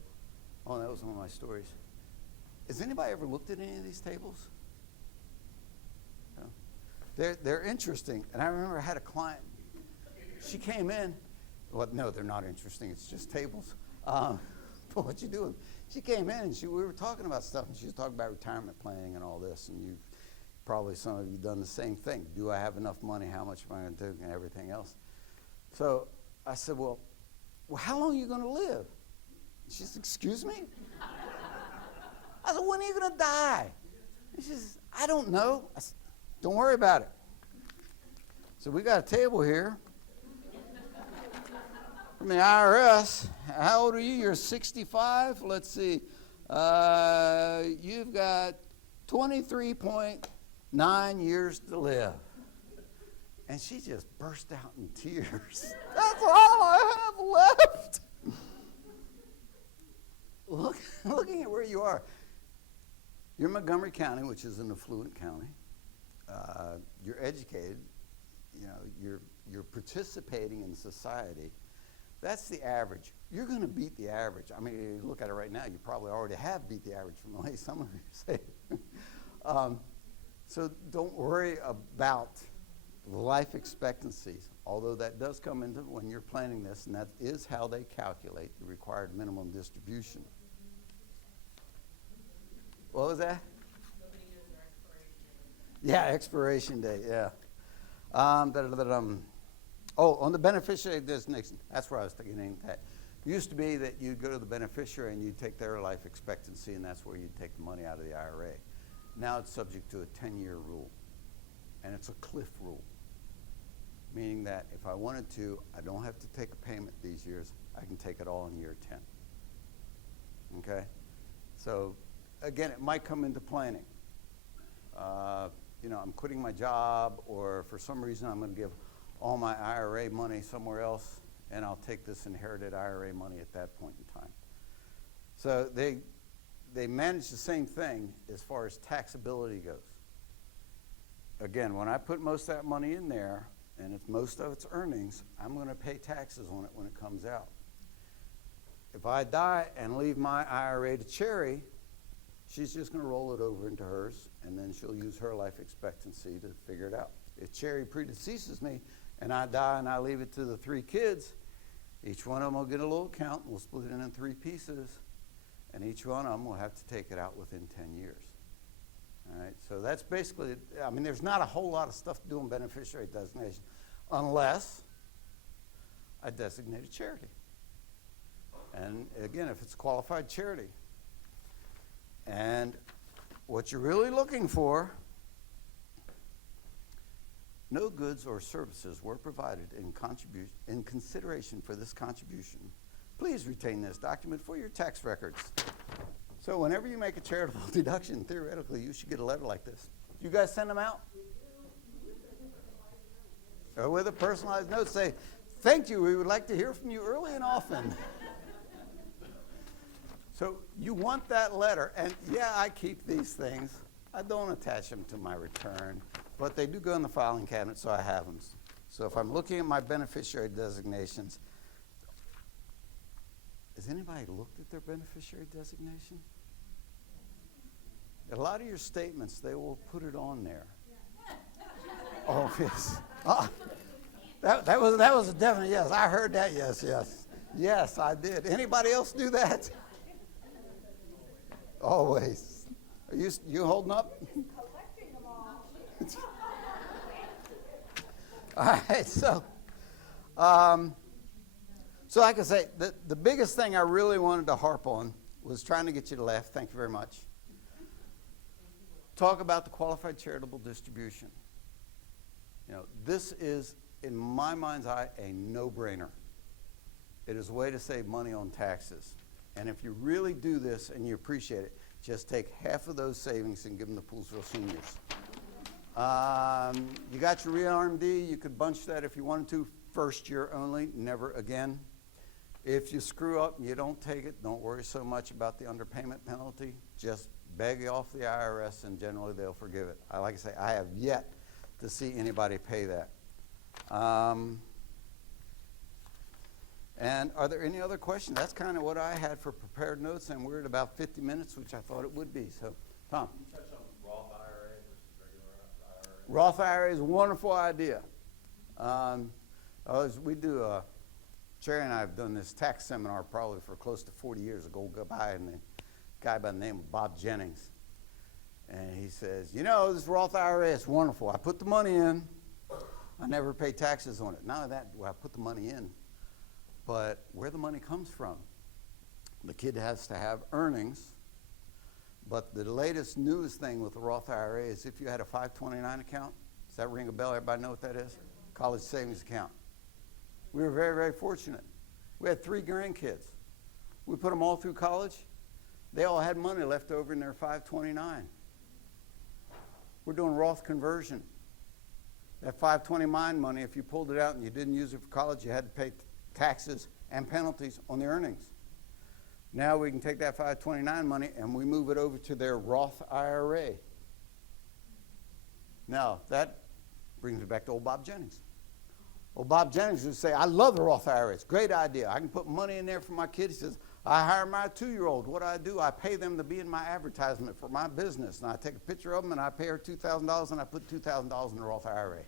oh, that was one of my stories. Has anybody ever looked at any of these tables? No. They're interesting. And I remember I had a client. She came in. Well, no, they're not interesting. It's just tables. But what you doing? She came in and we were talking about stuff, and she was talking about retirement planning and all this, and you've probably some of you done the same thing. Do I have enough money? How much am I going to do? And everything else. So I said, well, how long are you going to live? She said, excuse me? I said, when are you going to die? And she says, I don't know. I said, don't worry about it. So we got a table here from the IRS. How old are you? You're 65? Let's see. You've got 23.9 years to live. And she just burst out in tears. That's all I have left. Looking at where you are. You're in Montgomery County, which is an affluent county. You're educated. You're participating in society. That's the average. You're going to beat the average. I mean, you look at it right now, you probably already have beat the average from the way some of you say. So don't worry about life expectancies, although that does come into when you're planning this, and that is how they calculate the required minimum distribution. What was that? Nobody knows their expiration date. Yeah, expiration date, yeah. On the beneficiary designation, that's where I was thinking that. It used to be that you'd go to the beneficiary and you'd take their life expectancy, and that's where you'd take the money out of the IRA. Now it's subject to a 10-year rule, and it's a cliff rule, meaning that if I wanted to, I don't have to take a payment these years. I can take it all in year 10. Okay? So, again, it might come into planning. I'm quitting my job, or for some reason I'm going to give all my IRA money somewhere else, and I'll take this inherited IRA money at that point in time. So they manage the same thing as far as taxability goes. Again, when I put most of that money in there, and it's most of its earnings, I'm going to pay taxes on it when it comes out. If I die and leave my IRA to Cherry, she's just going to roll it over into hers, and then she'll use her life expectancy to figure it out. If Cherry predeceases me and I die and I leave it to the 3 kids, each one of them will get a little account, and we'll split it in 3 pieces, and each one of them will have to take it out within 10 years. All right, so that's basically, I mean, there's not a whole lot of stuff to do on beneficiary designation unless I designate a charity. And again, if it's a qualified charity. And what you're really looking for, no goods or services were provided in consideration for this contribution. Please retain this document for your tax records. So whenever you make a charitable deduction, theoretically, you should get a letter like this. You guys send them out? Or with a personalized note, say, thank you, we would like to hear from you early and often. So you want that letter, and yeah, I keep these things. I don't attach them to my return, but they do go in the filing cabinet, so I have them. So if I'm looking at my beneficiary designations, has anybody looked at their beneficiary designation? A lot of your statements, they will put it on there. Oh, yes. That was a definite yes. I heard that, yes. Yes, I did. Anybody else do that? Always. Are you holding up? Collecting them all. All right, so like I say, the biggest thing I really wanted to harp on was trying to get you to laugh. Thank you very much. Talk about the qualified charitable distribution. You know, this is, in my mind's eye, a no-brainer. It is a way to save money on taxes. And if you really do this and you appreciate it, just take half of those savings and give them to Poolsville seniors. You got your RMD. You could bunch that if you wanted to. First year only, never again. If you screw up and you don't take it, don't worry so much about the underpayment penalty. Just beg it off the IRS, and generally they'll forgive it. Like I say, I have yet to see anybody pay that. And are there any other questions? That's kind of what I had for prepared notes, and we're at about 50 minutes, which I thought it would be. So, Tom. Can you touch on Roth IRA versus regular IRA? Roth IRA is a wonderful idea. We do, Sherry and I have done this tax seminar probably for close to 40 years ago. Go by, and the guy by the name of Bob Jennings. And he says, you know, this Roth IRA is wonderful. I put the money in. I never pay taxes on it. Not only that, I put the money in. But where the money comes from, the kid has to have earnings. But the latest, newest thing with the Roth IRA is if you had a 529 account, does that ring a bell? Everybody know what that is? College savings account. We were very, very fortunate. We had 3 grandkids. We put them all through college. They all had money left over in their 529. We're doing Roth conversion. That 529 money, if you pulled it out and you didn't use it for college, you had to pay taxes and penalties on the earnings. Now we can take that 529 money and we move it over to their Roth IRA. Now, that brings me back to old Bob Jennings. Old Bob Jennings would say, I love the Roth IRA. It's a great idea. I can put money in there for my kids. He says, I hire my 2-year-old. What do? I pay them to be in my advertisement for my business. And I take a picture of them and I pay her $2,000 and I put $2,000 in the Roth IRA.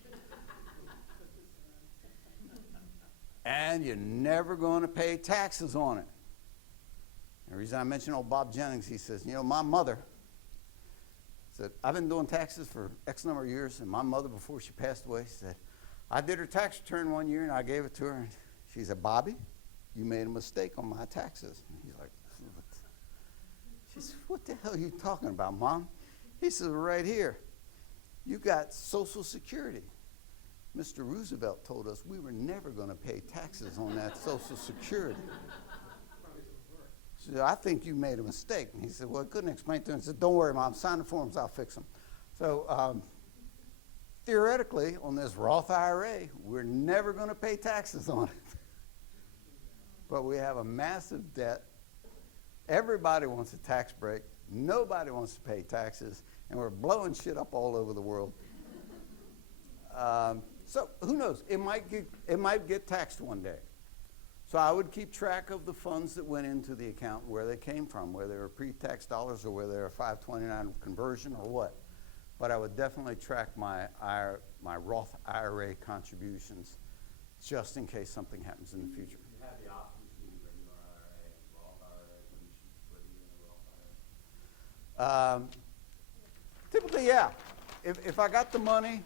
And you're never going to pay taxes on it. And the reason I mention old Bob Jennings, he says, you know, my mother said, I've been doing taxes for X number of years, and my mother, before she passed away, said, I did her tax return one year, and I gave it to her, and she said, Bobby, you made a mistake on my taxes. And he's like, what? She said, what the hell are you talking about, Mom? He says, right here, you got Social Security. Mr. Roosevelt told us we were never going to pay taxes on that Social Security. She said, I think you made a mistake. And he said, well, I couldn't explain to him. He said, don't worry, Mom, sign the forms, I'll fix them. So theoretically, on this Roth IRA, we're never going to pay taxes on it. But we have a massive debt. Everybody wants a tax break. Nobody wants to pay taxes. And we're blowing shit up all over the world. So who knows? It might get taxed one day. So I would keep track of the funds that went into the account, where they came from, whether they were pre-tax dollars or whether they were 529 conversion or what. But I would definitely track my Roth IRA contributions just in case something happens in the future. You have the option between regular IRA and Roth IRA when you should put it in a Roth IRA. Typically, yeah, if I got the money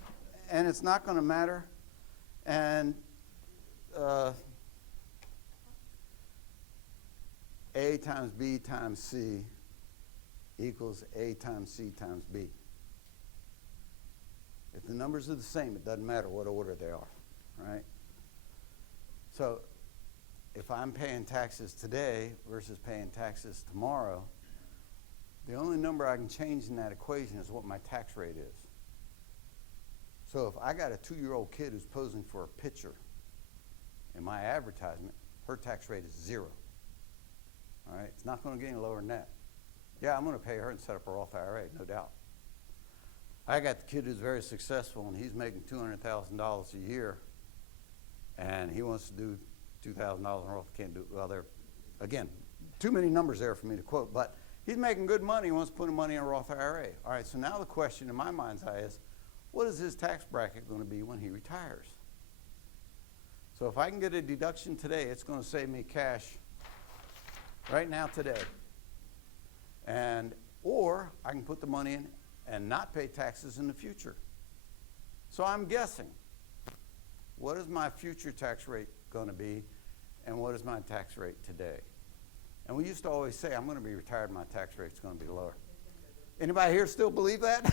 and it's not going to matter, and A times B times C equals A times C times B. If the numbers are the same, it doesn't matter what order they are, right? So if I'm paying taxes today versus paying taxes tomorrow, the only number I can change in that equation is what my tax rate is. So if I got a 2-year-old kid who's posing for a picture in my advertisement, her tax rate is 0. All right? It's not going to get any lower than that. Yeah, I'm going to pay her and set up a Roth IRA, no doubt. I got the kid who's very successful, and he's making $200,000 a year, and he wants to do $2,000 in Roth. Can't do it. Well, there, again, too many numbers there for me to quote, but he's making good money. He wants to put money in a Roth IRA. All right, so now the question in my mind's eye is, what is his tax bracket going to be when he retires? So if I can get a deduction today, it's going to save me cash right now today. Or I can put the money in and not pay taxes in the future. So I'm guessing, what is my future tax rate going to be, and what is my tax rate today? And we used to always say, I'm going to be retired, my tax rate's going to be lower. Anybody here still believe that?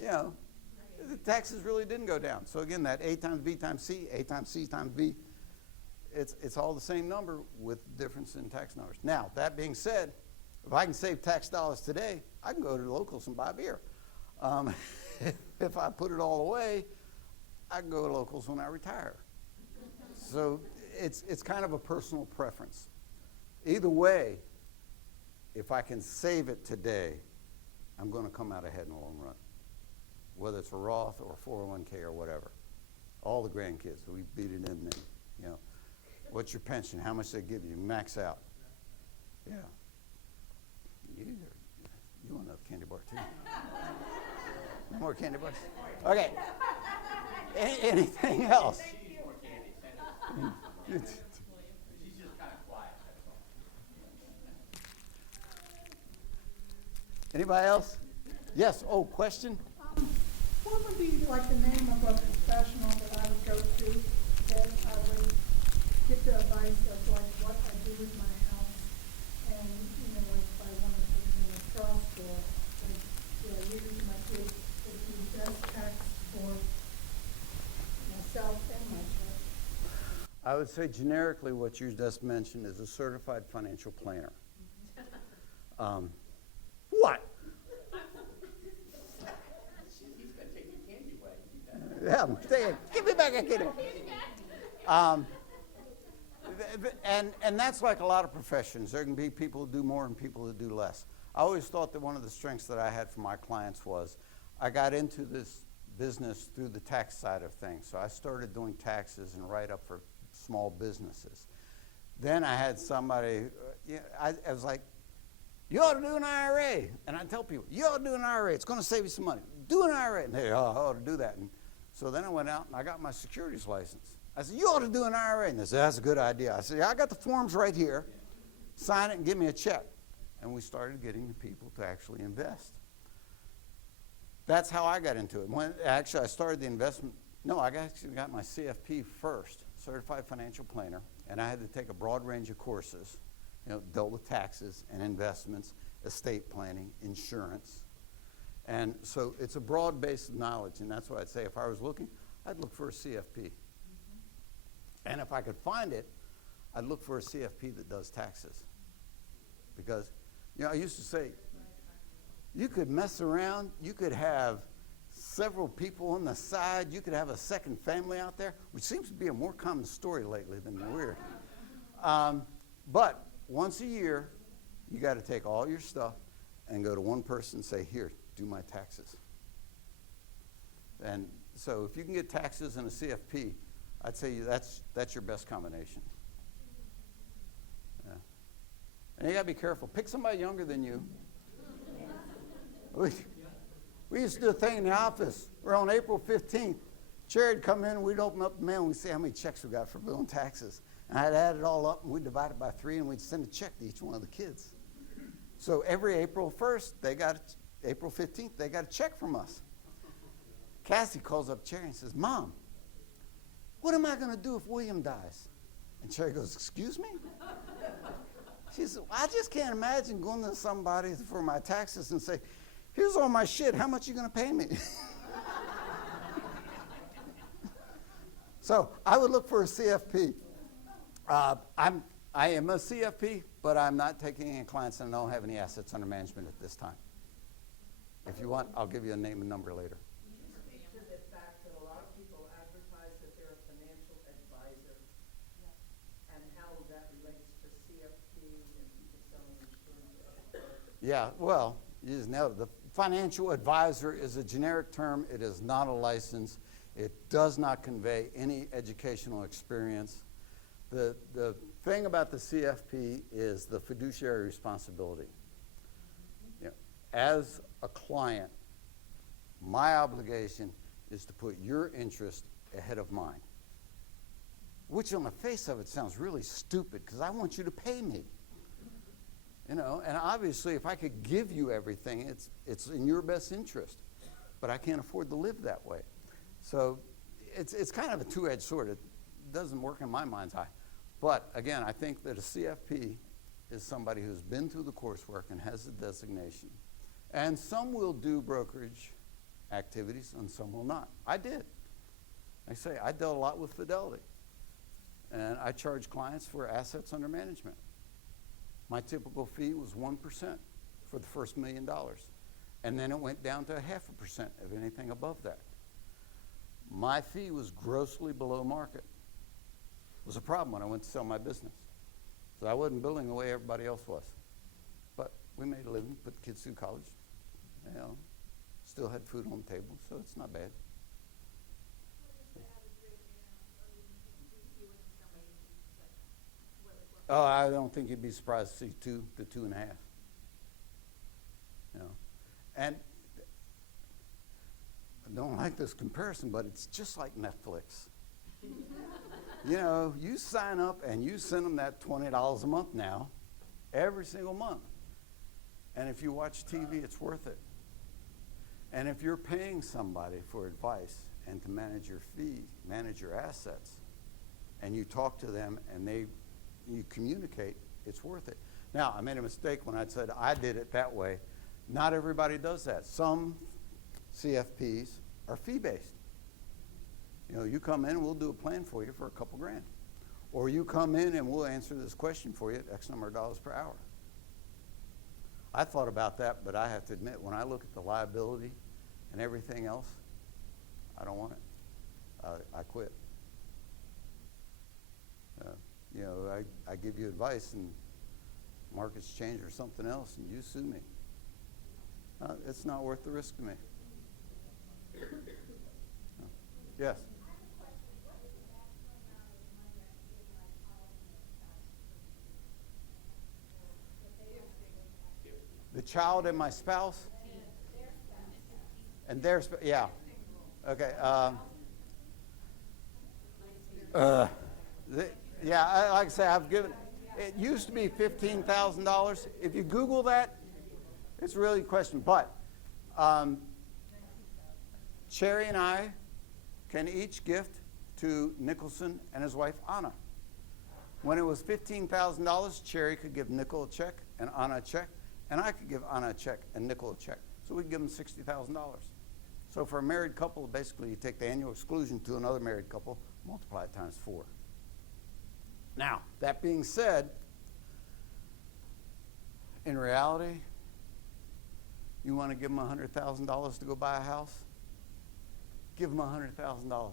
Yeah, the taxes really didn't go down. So again, that A times B times C, A times C times B, it's all the same number with difference in tax numbers. Now, that being said, if I can save tax dollars today, I can go to the locals and buy a beer. If I put it all away, I can go to locals when I retire. So it's kind of a personal preference. Either way, if I can save it today, I'm going to come out ahead in the long run, whether it's a Roth or a 401k or whatever. All the grandkids, we beat it in there. What's your pension? How much they give you? Max out. Yeah. You want another candy bar too? No more candy bars? Okay. Anything else? She's more candy. She's just kind of quiet, that's all. Anybody else? Yes. Oh, question? What would be like the name of a professional that I would go to that I would get the advice of like what I do with my house, and like if I want to put it in a trust or use my kids to do best tax for myself and my children? I would say generically what you just mentioned is a certified financial planner. What? He's going to take your candy away. Yeah, give me back a candy. And that's like a lot of professions. There can be people who do more and people who do less. I always thought that one of the strengths that I had for my clients was I got into this business through the tax side of things. So I started doing taxes and write-up for small businesses. Then I had somebody, I was like, you ought to do an IRA. And I tell people, you ought to do an IRA. It's going to save you some money. Do an IRA. And they, I ought to do that. And so then I went out and I got my securities license. I said, you ought to do an IRA. And they said, that's a good idea. I said, yeah, I got the forms right here. Sign it and give me a check. And we started getting the people to actually invest. That's how I got into it. Actually, I started the investment. No, I actually got my CFP first, Certified Financial Planner. And I had to take a broad range of courses, dealt with taxes and investments, estate planning, insurance. And so it's a broad base of knowledge. And that's why I'd say if I was looking, I'd look for a CFP. And if I could find it, I'd look for a CFP that does taxes. Because, I used to say, you could mess around, you could have several people on the side, you could have a second family out there, which seems to be a more common story lately than weird. But once a year, you got to take all your stuff and go to one person and say, here, do my taxes. And so if you can get taxes and a CFP, I'd say that's your best combination. Yeah. And you got to be careful. Pick somebody younger than you. We used to do a thing in the office. We're on April 15th. Chair would come in, and we'd open up the mail, and we'd see how many checks we got for billing taxes. And I'd add it all up, and we'd divide it by 3, and we'd send a check to each one of the kids. So every April 1st, April 15th, they got a check from us. Cassie calls up Cherry and says, Mom, what am I going to do if William dies? And Cherry goes, excuse me? She said, I just can't imagine going to somebody for my taxes and say, here's all my shit, how much are you going to pay me? So I would look for a CFP. I am a CFP, but I'm not taking any clients and I don't have any assets under management at this time. If you want, I'll give you a name and number later. Speak to the fact that a lot of people advertise that they're a financial advisor, and how that relates to CFP and people selling insurance. Yeah, well, you just nailed it. The financial advisor is a generic term. It is not a license. It does not convey any educational experience. The thing about the CFP is the fiduciary responsibility. You know, as a client, my obligation is to put your interest ahead of mine, which on the face of it sounds really stupid because I want you to pay me. You know, and obviously if I could give you everything, it's in your best interest, but I can't afford to live that way. So it's kind of a two-edged sword. It doesn't work in my mind's eye. But again, I think that a CFP is somebody who's been through the coursework and has the designation. And some will do brokerage activities and some will not. I did. I say I dealt a lot with Fidelity. And I charge clients for assets under management. My typical fee was 1% for the first $1 million. And then it went down to 0.5% of anything above that. My fee was grossly below market. It was a problem when I went to sell my business. So I wasn't billing the way everybody else was. But we made a living, put the kids through college. You know, still had food on the table, so it's not bad. Oh, I don't think you'd be surprised to see 2 to 2.5. You know, and I don't like this comparison, but it's just like Netflix. You know, you sign up and you send them that $20 a month now, every single month. And if you watch TV, it's worth it. And if you're paying somebody for advice and to manage your fee, manage your assets, and you talk to them and you communicate, it's worth it. Now, I made a mistake when I said I did it that way. Not everybody does that. Some CFPs are fee-based. You know, you come in and we'll do a plan for you for a couple grand. Or you come in and we'll answer this question for you at X number of dollars per hour. I thought about that, but I have to admit, when I look at the liability and everything else, I don't want it. I quit. You know, I give you advice and markets change or something else and you sue me. It's not worth the risk to me. Yes? The child and my spouse? And their spouse, yeah. Okay. Yeah, like I say, I've given, it used to be $15,000. If you Google that, it's really a question. But Cherry and I can each gift to Nicholson and his wife, Anna. When it was $15,000, Cherry could give Nickel a check and Anna a check, and I could give Anna a check and Nickel a check. So we could give them $60,000. So for a married couple, basically you take the annual exclusion to another married couple, multiply it times 4. Now, that being said, in reality, you want to give them $100,000 to go buy a house? Give them $100,000.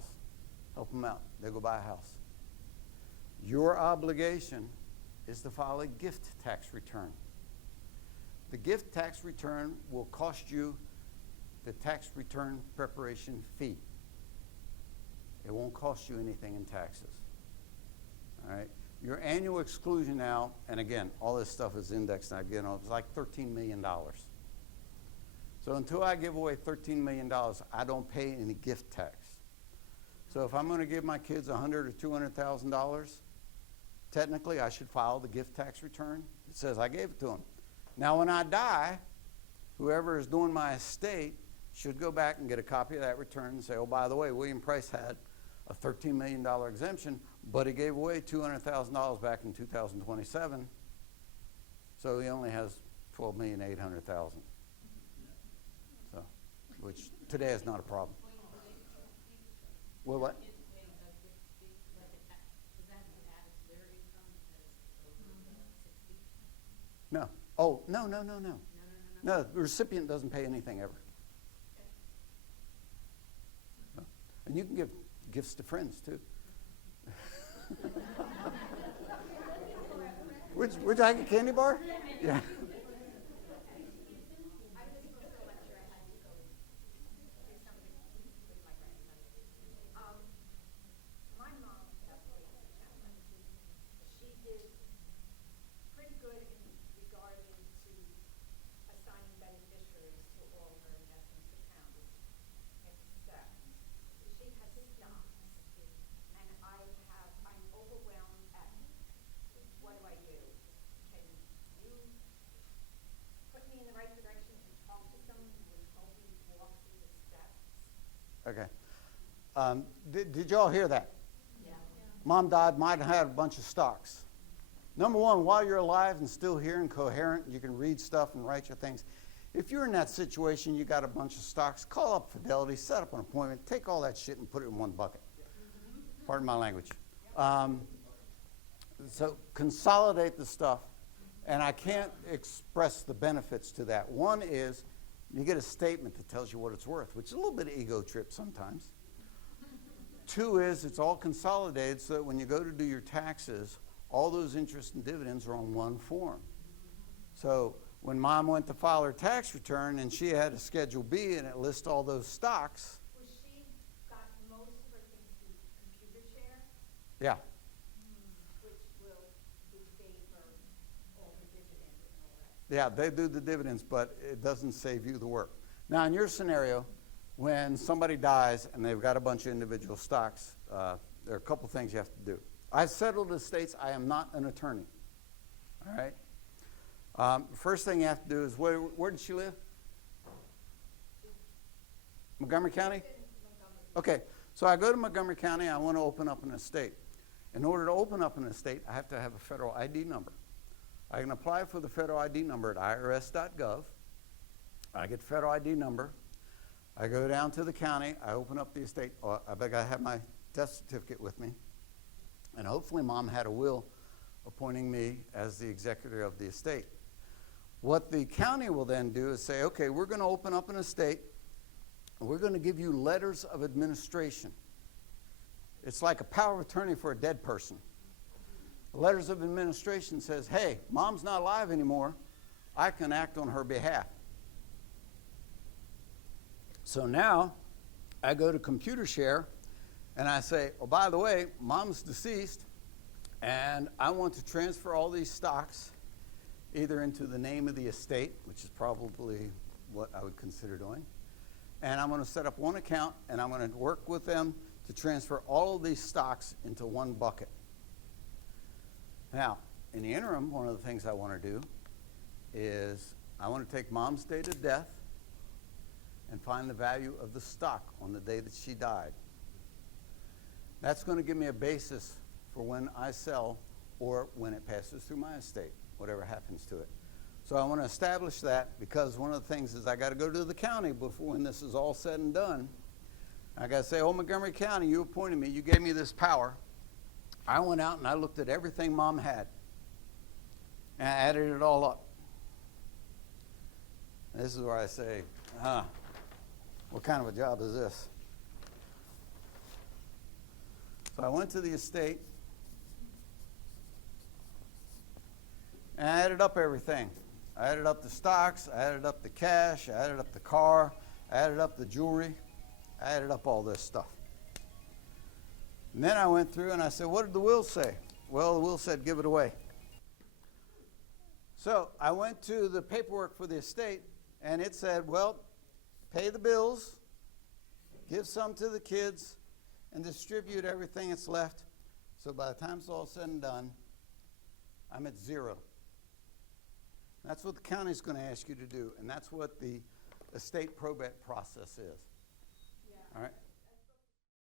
Help them out. They go buy a house. Your obligation is to file a gift tax return. The gift tax return will cost you the tax return preparation fee. It won't cost you anything in taxes. All right? Your annual exclusion now, and again, all this stuff is indexed, and again, it's like $13 million. So until I give away $13 million, I don't pay any gift tax. So if I'm going to give my kids $100,000 or $200,000, technically I should file the gift tax return. It says I gave it to them. Now, when I die, whoever is doing my estate should go back and get a copy of that return and say, oh, by the way, William Price had a $13 million exemption, but he gave away $200,000 back in 2027, so he only has $12,800,000. So, which today is not a problem. Well, what? No. Oh, no. No, the recipient doesn't pay anything ever. No. And you can give gifts to friends, too. Would you like a candy bar? Yeah. I was supposed to lecture, I had to go do something with my grandson. My mom passed away in September. She did pretty good in regarding to assigning beneficiaries to all her investments accounts, except she has stocks. And I'm overwhelmed at what do I do? Can you put me in the right direction and talk to someone who would help me walk through the steps? Okay. Did y'all hear that? Yeah. Mom died, might have had a bunch of stocks. Number one, while you're alive and still here and coherent, you can read stuff and write your things. If you're in that situation, you got a bunch of stocks, call up Fidelity, set up an appointment, take all that shit and put it in one bucket. Pardon my language. So consolidate the stuff, and I can't express the benefits to that. One is you get a statement that tells you what it's worth, which is a little bit of ego trip sometimes. Two is it's all consolidated so that when you go to do your taxes, all those interest and dividends are on one form. So when Mom went to file her tax return and she had a Schedule B and it lists all those stocks. Was she got most of her things through computer share, Yeah. which gave her all her dividends and all that? Yeah, they do the dividends, but it doesn't save you the work. Now, in your scenario, when somebody dies and they've got a bunch of individual stocks, there are a couple things you have to do. I've settled estates. I am not an attorney. All right? First thing you have to do is, where did she live? Montgomery County? Okay, so I go to Montgomery County. I want to open up an estate. In order to open up an estate, I have to have a federal ID number. I can apply for the federal ID number at irs.gov. I get the federal ID number. I go down to the county. I open up the estate. I bet I have my death certificate with me. And hopefully Mom had a will appointing me as the executor of the estate. What the county will then do is say, okay, we're going to open up an estate. And we're going to give you letters of administration. It's like a power of attorney for a dead person. Letters of administration says, hey, Mom's not alive anymore. I can act on her behalf. So now I go to ComputerShare and I say, oh, by the way, Mom's deceased and I want to transfer all these stocks either into the name of the estate, which is probably what I would consider doing, and I'm going to set up one account and I'm going to work with them to transfer all of these stocks into one bucket. Now, in the interim, one of the things I want to do is I want to take Mom's date of death and find the value of the stock on the day that she died. That's going to give me a basis for when I sell or when it passes through my estate, whatever happens to it. So I want to establish that because one of the things is I got to go to the county before when this is all said and done. I got to say, oh, Montgomery County, you appointed me. You gave me this power. I went out and I looked at everything Mom had. And I added it all up. This is where I say, what kind of a job is this? So I went to the estate and I added up everything. I added up the stocks, I added up the cash, I added up the car, I added up the jewelry, I added up all this stuff. And then I went through and I said, what did the will say? Well, the will said give it away. So I went to the paperwork for the estate and it said, well, pay the bills, give some to the kids, and distribute everything that's left. So by the time it's all said and done, I'm at zero. That's what the county's going to ask you to do, and that's what the estate probate process is. Yeah. All right?